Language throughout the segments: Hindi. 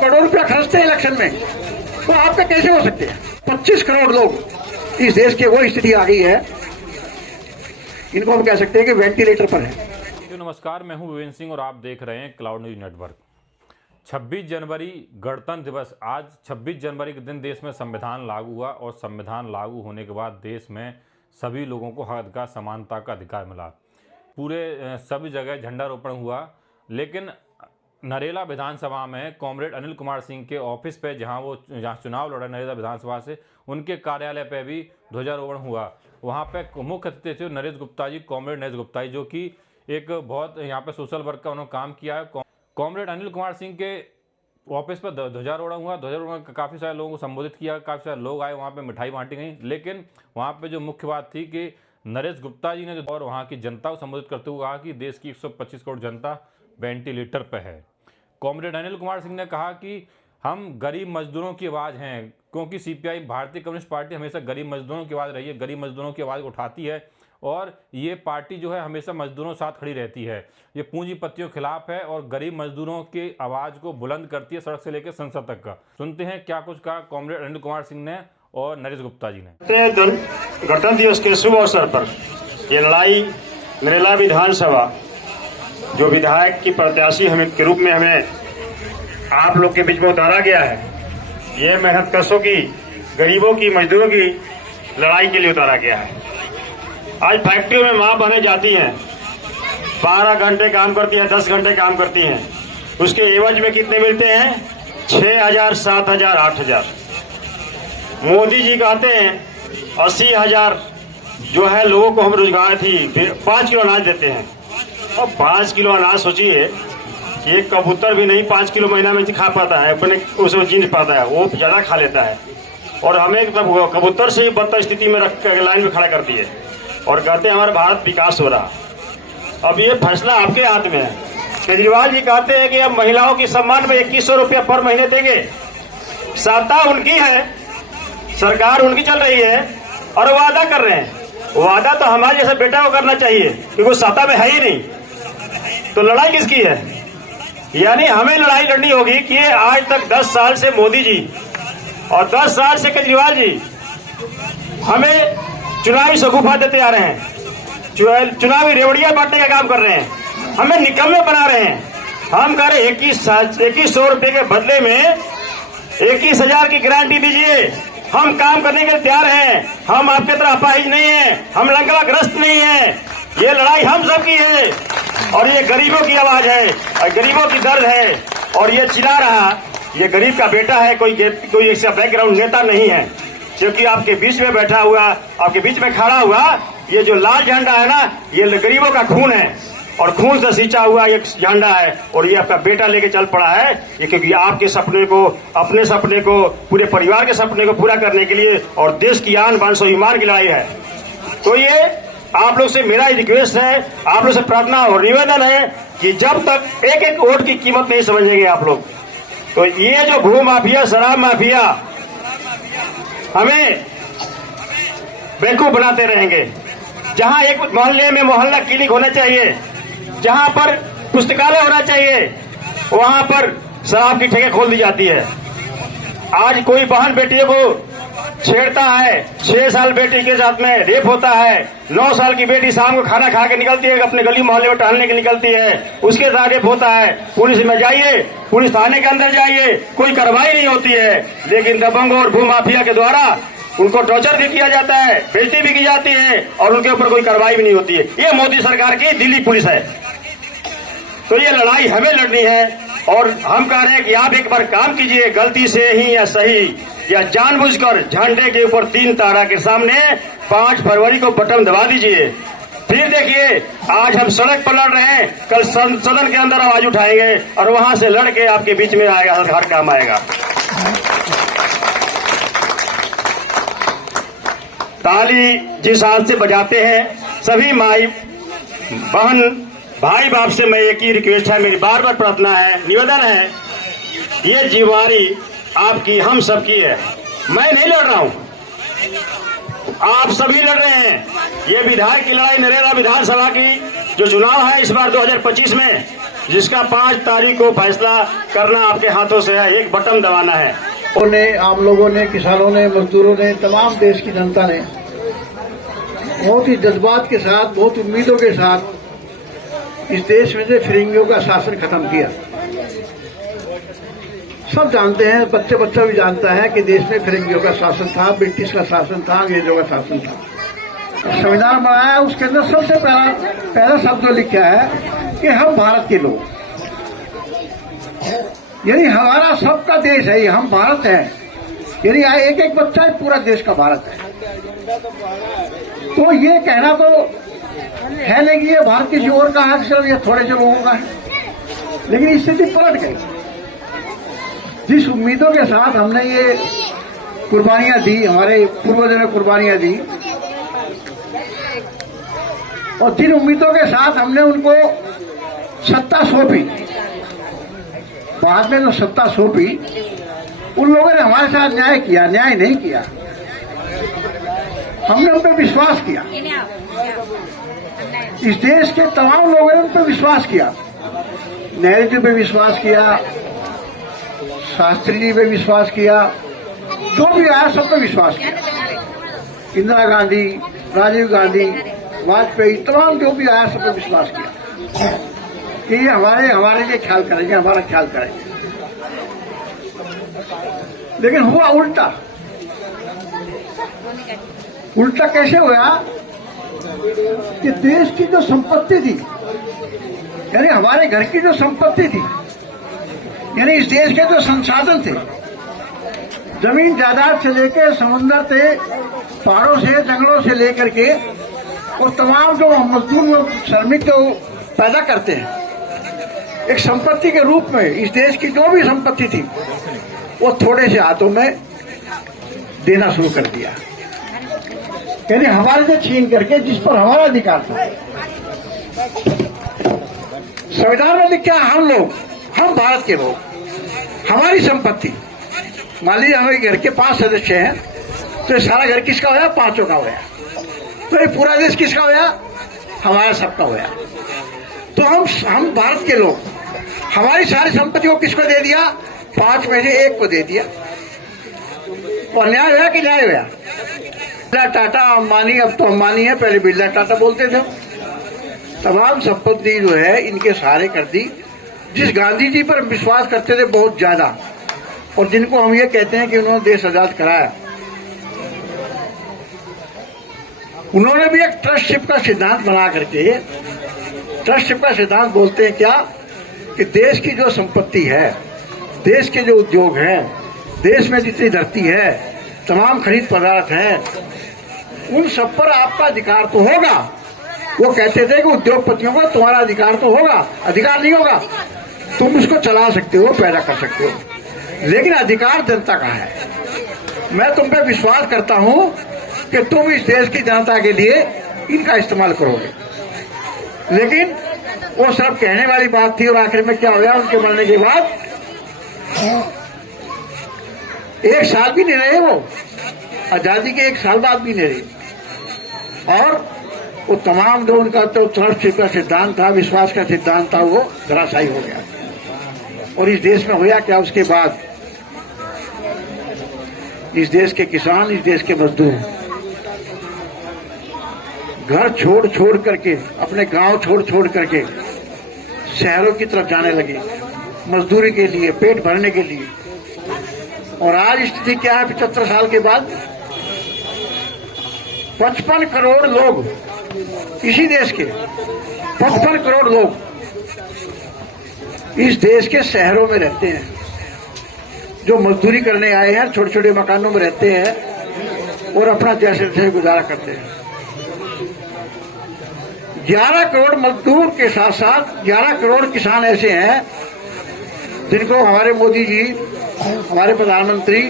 करोड़ रुपया खर्चते हैं इलेक्शन में, तो आप पे कैसे हो सकते हैं? 25 करोड़ लोग इस देश के वो स्थिति आ गई है, इनको हम कह सकते हैं कि वेंटिलेटर पर है। नमस्कार, मैं हूं विवेन सिंह और आप देख रहे हैं क्लाउड न्यूज नेटवर्क। 26 जनवरी गणतंत्र दिवस। आज 26 जनवरी के दिन देश में संविधान लागू हुआ और संविधान लागू होने के बाद देश में सभी लोगों को हक का समानता का अधिकार मिला। पूरे सभी जगह झंडारोपण हुआ, लेकिन नरेला विधानसभा में कॉमरेड अनिल कुमार सिंह के ऑफिस पे जहां चुनाव लड़ा नरेला विधानसभा से, उनके कार्यालय पे भी ध्वजारोहण हुआ। वहां पे मुख्य अतिथि थे नरेश गुप्ता जी, कॉमरेड नरेश गुप्ता जी, जो कि एक बहुत यहाँ पे सोशल वर्क का उन्होंने काम किया है। कॉमरेड अनिल कुमार सिंह के ऑफिस पर ध्वजारोहण हुआ। ध्वजारोहण काफ़ी सारे लोगों को संबोधित किया, काफ़ी सारे लोग आए, वहाँ पे मिठाई बांटी गई। लेकिन वहाँ पे जो मुख्य बात थी कि नरेश गुप्ता जी ने और वहाँ की जनता को संबोधित करते हुए कहा कि देश की 125 करोड़ जनता वेंटिलेटर पर है। कॉमरेड अनिल कुमार सिंह ने कहा कि हम गरीब मजदूरों की आवाज़ हैं, क्योंकि सीपीआई भारतीय कम्युनिस्ट पार्टी हमेशा गरीब मजदूरों की आवाज़ रही है, गरीब मजदूरों की आवाज़ उठाती है और ये पार्टी जो है हमेशा मजदूरों के साथ खड़ी रहती है। ये पूंजीपतियों के खिलाफ है और गरीब मजदूरों की आवाज़ को बुलंद करती है, सड़क से लेकर संसद तक का। सुनते हैं क्या कुछ कहा कॉमरेड अनिल कुमार सिंह ने और नरेश गुप्ता जी ने। गणतंत्र दिवस के शुभ अवसर पर ये लड़ाई नरेला विधानसभा जो विधायक की प्रत्याशी हमें के रूप में हमें आप लोग के बीच में उतारा गया है, ये मेहनत कशों की, गरीबों की, मजदूरों की लड़ाई के लिए उतारा गया है। आज फैक्ट्रियों में मां बहनें जाती हैं, 12 घंटे काम करती हैं, 10 घंटे काम करती हैं, उसके एवज में कितने मिलते हैं? 6,000, 7,000, 8,000। मोदी जी कहते हैं 80,000 जो है लोगों को हम रोजगार थी, 5 किलो अनाज देते हैं। और 5 किलो अनाज सोचिए कि एक कबूतर भी नहीं 5 किलो महीना में खा पाता है, अपने उसे जीन पाता है, वो ज्यादा खा लेता है। और हमें कबूतर से ही बदतर स्थिति में रख कर लाइन में खड़ा कर दिए और कहते हैं हमारा भारत विकास हो रहा। अब ये फैसला आपके हाथ में है। केजरीवाल जी कहते हैं कि अब महिलाओं के सम्मान में 2100 रुपया पर महीने देंगे। सत्ता उनकी है, सरकार उनकी चल रही है और वादा कर रहे हैं। वादा तो हमारे जैसे बेटा को करना चाहिए, क्योंकि वो सत्ता में है ही नहीं। तो लड़ाई किसकी है? यानी हमें लड़ाई लड़नी होगी कि आज तक 10 साल से मोदी जी और 10 साल से केजरीवाल जी हमें चुनावी शगुफा देते आ रहे हैं, चुनावी रेवड़ियां बांटने का काम कर रहे हैं, हमें निकम्मे बना रहे हैं। हम कह रहे 2100 रुपए के बदले में 21,000 की गारंटी दीजिए, हम काम करने के लिए तैयार हैं। हम आपके तरह अपाहिज नहीं है, हम लंकाग्रस्त नहीं है। ये लड़ाई हम सब की है और ये गरीबों की आवाज है और गरीबों की दर्द है। और ये चिल्ला रहा, ये गरीब का बेटा है, कोई ऐसा बैकग्राउंड नेता नहीं है, क्योंकि आपके बीच में बैठा हुआ, आपके बीच में खड़ा हुआ ये जो लाल झंडा है ना, ये गरीबों का खून है और खून से सींचा हुआ एक झंडा है। और ये आपका बेटा लेके चल पड़ा है, ये क्योंकि आपके सपने को, अपने सपने को, पूरे परिवार के सपने को पूरा करने के लिए और देश की आन बान स्वाभिमान की लड़ाई है। तो ये आप लोग से मेरा रिक्वेस्ट है, आप लोग से प्रार्थना और निवेदन है कि जब तक एक एक वोट की कीमत नहीं समझेंगे आप लोग, तो ये जो भू माफिया, शराब माफिया हमें बेवकूफ बनाते रहेंगे। जहां एक मोहल्ले में मोहल्ला क्लिनिक होना चाहिए, जहां पर पुस्तकालय होना चाहिए, वहां पर शराब की ठेके खोल दी जाती है। आज कोई बहन बेटियों को छेड़ता है, 6 साल बेटी के साथ में रेप होता है, 9 साल की बेटी शाम को खाना खा के निकलती है, अपने गली मोहल्ले में टहलने के निकलती है, उसके साथ रेप होता है। पुलिस में जाइए, पुलिस थाने के अंदर जाइए, कोई कार्रवाई नहीं होती है। लेकिन दबंगों और भूमाफिया के द्वारा उनको टॉर्चर भी किया जाता है, बेइज्जती भी की जाती है और उनके ऊपर कोई कार्रवाई भी नहीं होती है। ये मोदी सरकार की दिल्ली पुलिस है। तो ये लड़ाई हमें लड़नी है और हम कह रहे हैं कि आप एक बार काम कीजिए, गलती से ही या सही या जानबूझकर झंडे के ऊपर 3 तारा के सामने 5 फरवरी को बटन दबा दीजिए। फिर देखिए, आज हम सड़क पर लड़ रहे हैं, कल सदन के अंदर आवाज उठाएंगे और वहां से लड़के आपके बीच में आएगा, हर काम आएगा। ताली जिस हाथ से बजाते हैं सभी माई बहन भाई बाप से मैं एक ही रिक्वेस्ट है, मेरी बार बार प्रार्थना है, निवेदन है ये जिम्मेवारी आपकी, हम सबकी है। मैं नहीं लड़ रहा हूं, आप सभी लड़ रहे हैं। ये विधायक की लड़ाई नरेला विधानसभा की जो चुनाव है इस बार 2025 में, जिसका 5 तारीख को फैसला करना आपके हाथों से है, एक बटन दबाना है। आम लोगों ने, किसानों ने, मजदूरों ने, तमाम देश की जनता ने बहुत ही जज्बात के साथ, बहुत उम्मीदों के साथ इस देश में से फिरंगियों का शासन खत्म किया। सब जानते हैं, बच्चा भी जानता है कि देश में फिरंगियों का शासन था, ब्रिटिश का शासन था, अंग्रेजों का शासन था। संविधान बनाया, उसके अंदर सबसे पहला शब्द लिखा है कि हम भारत के लोग, यानी हमारा सबका देश है, ये हम भारत है, यानी एक एक बच्चा पूरा देश का भारत है। तो ये कहना तो है नहीं कि ये भारत किसी और का है, सिर्फ ये थोड़े से लोगों का है, लेकिन स्थिति पलट गई। जिस उम्मीदों के साथ हमने ये कुर्बानियां दी, हमारे पूर्वजों ने कुर्बानियां दी, और जिन उम्मीदों के साथ हमने उनको सत्ता सौंपी, बाद में जो सत्ता सौंपी, उन लोगों ने हमारे साथ न्याय किया, न्याय नहीं किया। हमने उन पर विश्वास किया, इस देश के तमाम लोगों ने उन पर विश्वास किया। नेहरू जी पे विश्वास किया, शास्त्री जी पे विश्वास किया, जो भी आया सब पे विश्वास किया। इंदिरा गांधी, राजीव गांधी, वाजपेयी, तमाम जो भी आया सब पे विश्वास किया कि ये हमारे लिए ख्याल करेंगे, हमारा ख्याल करेंगे। लेकिन हुआ उल्टा। उल्टा कैसे हुआ कि देश की जो संपत्ति थी, यानी हमारे घर की जो संपत्ति थी, यानी इस देश के जो संसाधन थे, जमीन जायदाद से लेकर समुद्र से, पहाड़ों से, जंगलों से लेकर के, और तमाम जो मजदूर श्रमिक जो पैदा करते हैं, एक संपत्ति के रूप में इस देश की जो भी संपत्ति थी वो थोड़े से हाथों में देना शुरू कर दिया, यानी हमारे से छीन करके, जिस पर हमारा अधिकार था। संविधान में लिखा हम लोग, हम भारत के लोग, हमारी संपत्ति। मान लीजिए हमारे घर के 5 सदस्य हैं, तो ये सारा घर किसका होया? 5 का होया। तो ये पूरा देश किसका होया? हमारा सबका होया। तो हम भारत के लोग, हमारी सारी संपत्ति को किसको दे दिया? 5 में से 1 को दे दिया। और न्याय हुआ कि न्याय हुआ? बिरला, टाटा, अंबानी, अब तो अंबानी है, पहले बिरला टाटा बोलते थे। तमाम संपत्ति जो है इनके सहारे कर दी, जिस गांधी जी पर विश्वास करते थे बहुत ज्यादा, और जिनको हम ये कहते हैं कि उन्होंने देश आजाद कराया। उन्होंने भी एक ट्रस्टशिप का सिद्धांत बना करके, ट्रस्टशिप का सिद्धांत बोलते हैं क्या कि देश की जो संपत्ति है, देश के जो उद्योग हैं, देश में जितनी धरती है, तमाम खनिज पदार्थ हैं, उन सब पर आपका अधिकार तो होगा। वो कहते थे कि उद्योगपतियों को तुम्हारा अधिकार तो होगा, अधिकार नहीं होगा, तुम इसको चला सकते हो, पैदा कर सकते हो, लेकिन अधिकार जनता का है। मैं तुम पे विश्वास करता हूं कि तुम इस देश की जनता के लिए इनका इस्तेमाल करोगे। लेकिन वो सब कहने वाली बात थी, और आखिर में क्या हो गया? उनके मरने के बाद 1 साल भी नहीं रहे वो, आजादी के 1 साल बाद भी नहीं रहे, और वो तमाम जो उनका तो ट्रस्टशिप का सिद्धांत था, विश्वास का सिद्धांत था, वो धराशायी हो गया। और इस देश में होया क्या उसके बाद? इस देश के किसान, इस देश के मजदूर घर छोड़ करके, अपने गांव छोड़ करके शहरों की तरफ जाने लगे मजदूरी के लिए, पेट भरने के लिए। और आज स्थिति क्या है? 75 साल के बाद 55 करोड़ लोग, इसी देश के 55 करोड़ लोग इस देश के शहरों में रहते हैं, जो मजदूरी करने आए हैं, छोटे छोटे मकानों में रहते हैं और अपना जैसे तैसे गुजारा करते हैं। 11 करोड़ मजदूर के साथ साथ 11 करोड़ किसान ऐसे हैं जिनको हमारे मोदी जी, हमारे प्रधानमंत्री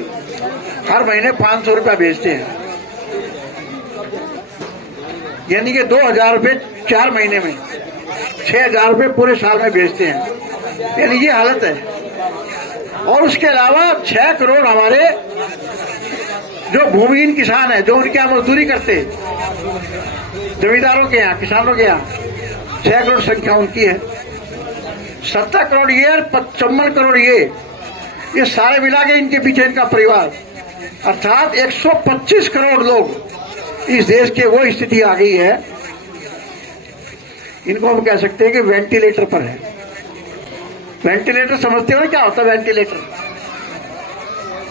हर महीने 500 रुपया भेजते हैं, यानी कि 2000 रुपये 4 महीने में, 6000 रुपये पूरे साल में भेजते हैं। यानी ये हालत है। और उसके अलावा 6 करोड़ हमारे जो भूमिहीन किसान है, जो उनके यहाँ मजदूरी करते, जमींदारों के यहाँ, किसानों के यहाँ 6 करोड़ संख्या उनकी है। 70 करोड़ ये और 55 करोड़ ये सारे मिला के इनके पीछे इनका परिवार, अर्थात 125 करोड़ लोग इस देश के वो स्थिति आ गई है, इनको हम कह सकते हैं कि वेंटिलेटर पर है। वेंटिलेटर समझते हो क्या होता है? वेंटिलेटर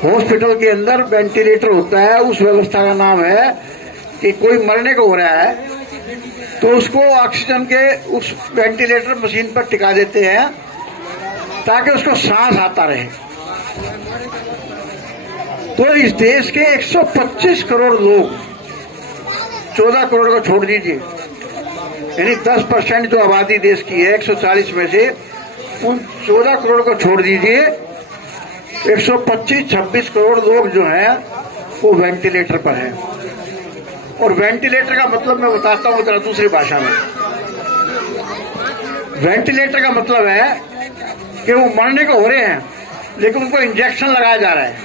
हॉस्पिटल के अंदर वेंटिलेटर होता है, उस व्यवस्था का नाम है कि कोई मरने को हो रहा है तो उसको ऑक्सीजन के उस वेंटिलेटर मशीन पर टिका देते हैं ताकि उसको सांस आता रहे। तो इस देश के 125 करोड़ लोग, 14 करोड़ को छोड़ दीजिए, यानी 10% जो आबादी देश की है 140 में से, उन 14 करोड़ को छोड़ दीजिए, 125-26 करोड़ लोग जो हैं वो वेंटिलेटर पर हैं। और वेंटिलेटर का मतलब मैं बताता हूं जरा दूसरी भाषा में। वेंटिलेटर का मतलब है कि वो मरने को हो रहे हैं लेकिन उनको इंजेक्शन लगाया जा रहा है।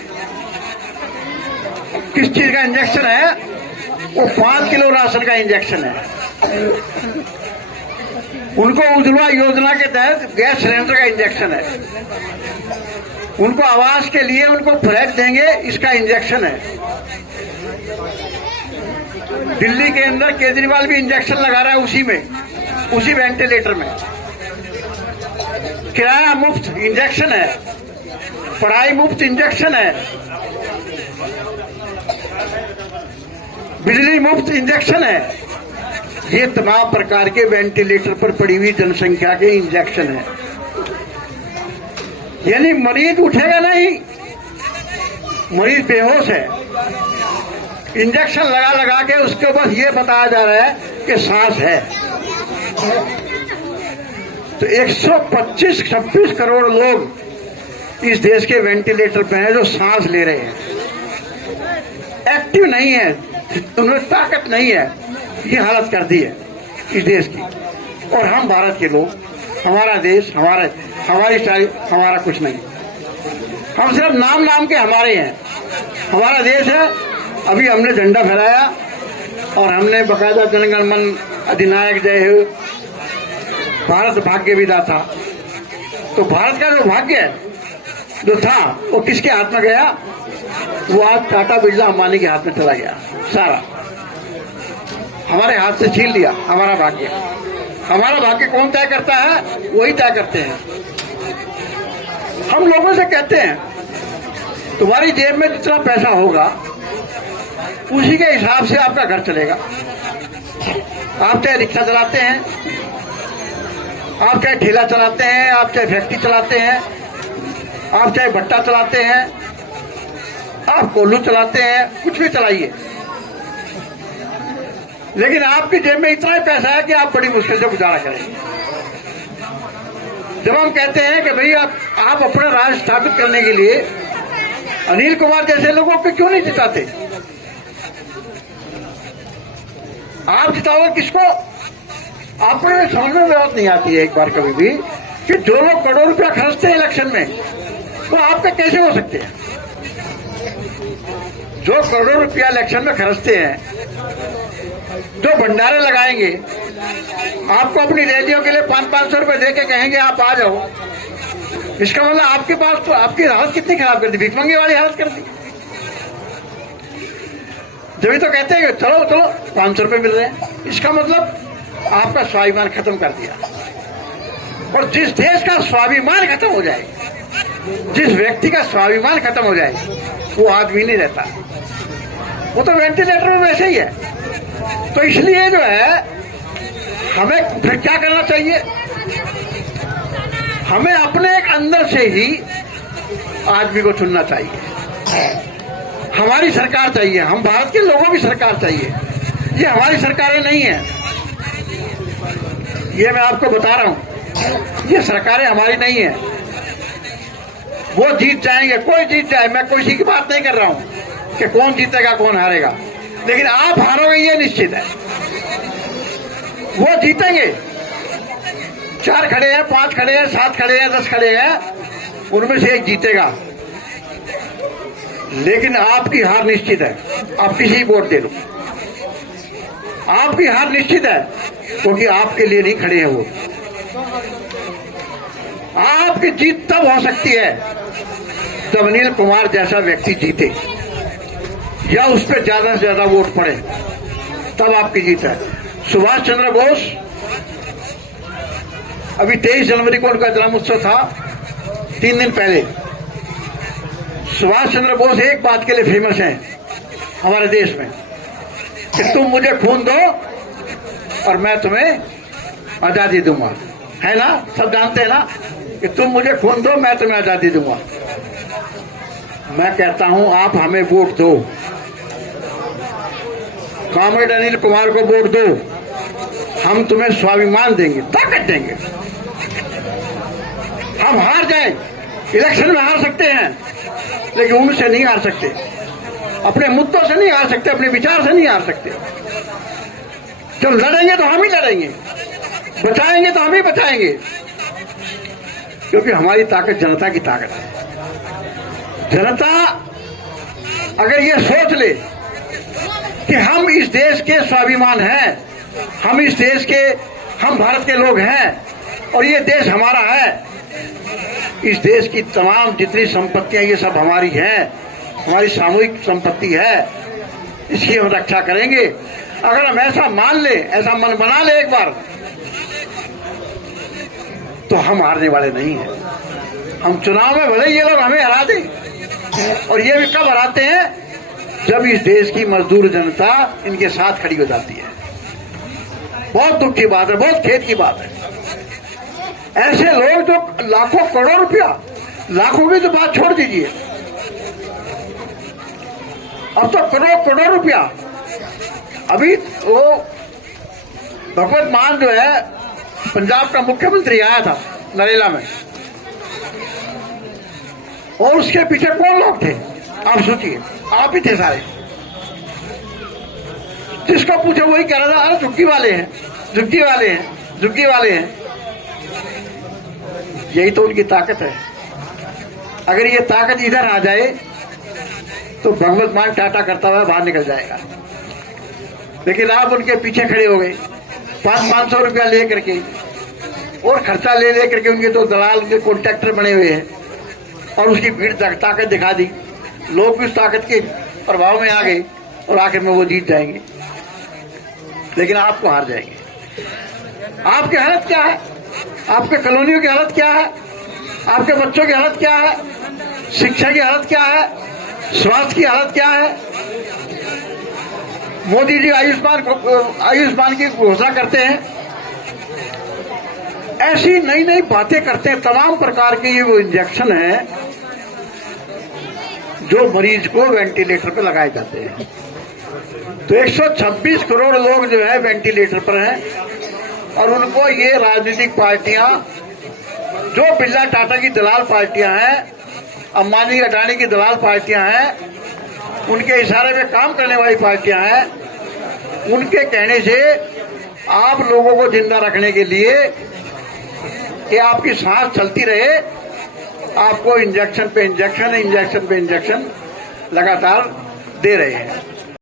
किस चीज का इंजेक्शन है? वो 5 किलो राशन का इंजेक्शन है। उनको उज्ज्वला योजना के तहत गैस सिलेंडर का इंजेक्शन है। उनको आवास के लिए उनको फ्लैट देंगे, इसका इंजेक्शन है। दिल्ली के अंदर केजरीवाल भी इंजेक्शन लगा रहा है उसी में, उसी वेंटिलेटर में। किराया मुफ्त इंजेक्शन है, पढ़ाई मुफ्त इंजेक्शन है, बिजली मुफ्त इंजेक्शन है। ये तमाम प्रकार के वेंटिलेटर पर पड़ी हुई जनसंख्या के इंजेक्शन है। यानी मरीज उठेगा नहीं, मरीज बेहोश है, इंजेक्शन लगा लगा के उसके ऊपर ये बताया जा रहा है कि सांस है। तो 125-26 करोड़ लोग इस देश के वेंटिलेटर पे हैं जो सांस ले रहे हैं, एक्टिव नहीं है, उनमें ताकत नहीं है। ये हालत कर दी है इस देश की। और हम भारत के लोग, हमारा देश, हमारी स्टाइल, हमारा कुछ नहीं, हम सिर्फ नाम के हमारे हैं। हमारा देश है। अभी हमने झंडा फहराया और हमने बकायदा जनगण मन अधिनायक जय हो, भारत भाग्य विधाता। तो भारत का जो भाग्य जो था वो किसके हाथ में गया? वो आज टाटा बिरला अंबानी के हाथ में चला गया। सारा हमारे हाथ से छीन लिया हमारा भाग्य। हमारा भाग्य कौन तय करता है? वही तय करते हैं। हम लोगों से कहते हैं तुम्हारी जेब में जितना पैसा होगा उसी के हिसाब से आपका घर चलेगा। आप चाहे रिक्शा चलाते हैं, आप चाहे ठेला चलाते हैं, आप चाहे फैक्ट्री चलाते हैं, आप चाहे भट्टा चलाते हैं, आप कोल्हू चलाते हैं, कुछ भी चलाइए, लेकिन आपकी जेब में इतना ही पैसा है कि आप बड़ी मुश्किल से गुजारा करेंगे। जब हम कहते हैं कि भाई आप अपना राज स्थापित करने के लिए अनिल कुमार जैसे लोगों को क्यों नहीं जिताते? आप जिताओगे किसको? आपको ये समझ में बात नहीं आती है एक बार कभी भी कि जो लोग करोड़ रुपया खर्चते हैं इलेक्शन में वो आपके कैसे हो सकते हैं? जो करोड़ रुपया इलेक्शन में खर्चते हैं, जो भंडारे लगाएंगे, आपको अपनी रैलियों के लिए 500-500 रुपए दे के कहेंगे आप आ जाओ, इसका मतलब आपके पास तो आपकी हालत कितनी खराब कर दी, भिखमंगे वाली हालत कर दी। जब तो कहते हैं कि चलो चलो 500 रुपए मिल रहे हैं, इसका मतलब आपका स्वाभिमान खत्म कर दिया। और जिस देश का स्वाभिमान खत्म हो जाए, जिस व्यक्ति का स्वाभिमान खत्म हो जाए, वो आदमी नहीं रहता, वो तो वेंटिलेटर में वैसे ही है। तो इसलिए जो है हमें फिर क्या करना चाहिए? हमें अपने एक अंदर से ही आदमी को चुनना चाहिए। हमारी सरकार चाहिए, हम भारत के लोगों की सरकार चाहिए। ये हमारी सरकारें नहीं है, ये मैं आपको बता रहा हूं, ये सरकारें हमारी नहीं है। वो जीत जाएंगे, कोई जीत जाए, मैं किसी की बात नहीं कर रहा हूं कि कौन जीतेगा कौन हारेगा, लेकिन आप हारोगे ये निश्चित है। वो जीतेंगे, 4 खड़े हैं, 5 खड़े हैं, 7 खड़े हैं, 10 खड़े हैं, उनमें से एक जीतेगा, लेकिन आपकी हार निश्चित है। आप किसी वोट दे लो, आपकी हार निश्चित है, क्योंकि आपके लिए नहीं खड़े हैं वो। आपकी जीत तब हो सकती है जब अनिल कुमार जैसा व्यक्ति जीते या उस पर ज्यादा से ज्यादा वोट पड़े, तब आपकी जीत है। सुभाष चंद्र बोस, अभी 23 जनवरी को उनका जन्म उत्सव था, 3 दिन पहले। सुभाष चंद्र बोस एक बात के लिए फेमस हैं हमारे देश में कि तुम मुझे खून दो और मैं तुम्हें आजादी दूंगा, है ना? सब जानते हैं ना कि तुम मुझे खून दो, मैं तुम्हें आजादी दूंगा। मैं कहता हूं आप हमें वोट दो, कॉमरेड अनिल कुमार को वोट दो, हम तुम्हें स्वाभिमान देंगे, ताकत देंगे। हम हार जाएं, इलेक्शन में हार सकते हैं, लेकिन उनसे नहीं हार सकते, अपने मुद्दों से नहीं हार सकते, अपने विचार से नहीं हार सकते। जब लड़ेंगे तो हम ही लड़ेंगे, बचाएंगे तो हम ही बचाएंगे, क्योंकि हमारी ताकत जनता की ताकत है। जनता अगर ये सोच ले कि हम इस देश के स्वाभिमान हैं, हम इस देश के, हम भारत के लोग हैं और ये देश हमारा है, इस देश की तमाम जितनी संपत्तियां ये सब हमारी हैं, हमारी सामूहिक संपत्ति है, इसकी हम रक्षा करेंगे। अगर हम ऐसा मान ले, ऐसा मन बना ले एक बार, तो हम हारने वाले नहीं हैं। हम चुनाव में भले ये लोग हमें हरा दें, और ये भी कब हराते हैं जब इस देश की मजदूर जनता इनके साथ खड़ी हो जाती है। बहुत दुख की बात है, बहुत खेद की बात है। ऐसे लोग जो लाखों करोड़ रुपया, लाखों की तो बात छोड़ दीजिए, अब तो करोड़ करोड़ रुपया। अभी वो भगवत मान जो है पंजाब का मुख्यमंत्री आया था नरेला में, और उसके पीछे कौन लोग थे आप सोचिए, आप ही थे सारे। जिसको पूछे वही कह रहा था, अरे झुग्गी वाले हैं, झुग्गी वाले हैं, झुग्गी वाले हैं। यही तो उनकी ताकत है। अगर ये ताकत इधर आ जाए तो भगवत मान टाटा करता हुआ बाहर निकल जाएगा, लेकिन आप उनके पीछे खड़े हो गए 500 रुपया ले करके, और खर्चा ले ले करके। उनके तो दलाल, उनके कॉन्ट्रैक्टर बने हुए हैं, और उसकी भीड़ ताकत दिखा दी। लोग भी उस ताकत के प्रभाव में आ गए और आखिर में वो जीत जाएंगे, लेकिन आपको हार जाएंगे। आपकी हालत क्या है? आपके कॉलोनियों की हालत क्या है? आपके बच्चों की हालत क्या है? शिक्षा की हालत क्या है? स्वास्थ्य की हालत क्या है? मोदी जी आयुष्मान की घोषणा करते हैं, ऐसी नई नई बातें करते हैं। तमाम प्रकार के ये वो इंजेक्शन है जो मरीज को वेंटिलेटर पर लगाए जाते हैं। तो 126 करोड़ लोग जो है वेंटिलेटर पर हैं, और उनको ये राजनीतिक पार्टियां, जो बिरला टाटा की दलाल पार्टियां हैं, अंबानी अडानी की दलाल पार्टियां हैं, उनके इशारे में काम करने वाली पार्टियां हैं, उनके कहने से आप लोगों को जिंदा रखने के लिए कि आपकी सांस चलती रहे, आपको इंजेक्शन पे इंजेक्शन, इंजेक्शन पे इंजेक्शन लगातार दे रहे हैं।